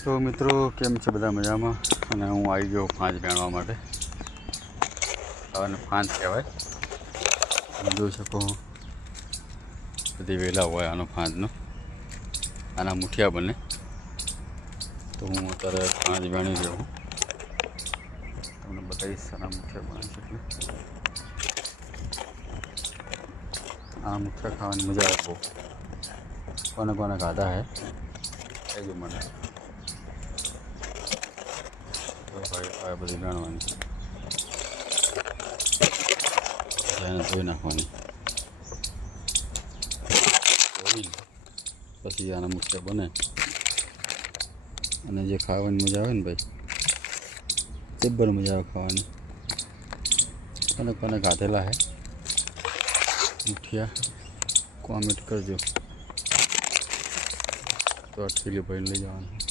તો મિત્રો કેમ છે બધા મજામાં? અને હું આવી ગયો ફાંજ વેણવા માટે. આને ફાંજ કહેવાય. તમે જોઈ શકો બધી વેલા હોય આનો ફાંજનો, આના મુઠિયા બને. તો હું અત્યારે ફાંજ વેણી રહ્યો હું, તમને બતાવીશ આના મુઠિયા બને છે. એટલે આ મુઠિયા ખાવાની મજા આવે બહુ. કોને કોને ખાધા હે કહેજો મને. ભાઈ આ બધી વેણવાની એને ધોઈ નાખવાની, પછી આના મુઠિયા બને. અને જે ખાવાની મજા આવે ને ભાઈ, જબ્બર મજા આવે ખાવાની. કોને કોને ખાધેલા હે મુઠિયા કોમેન્ટ કરજો, તો અટકેલી ભાઈને લઈ જવાનું.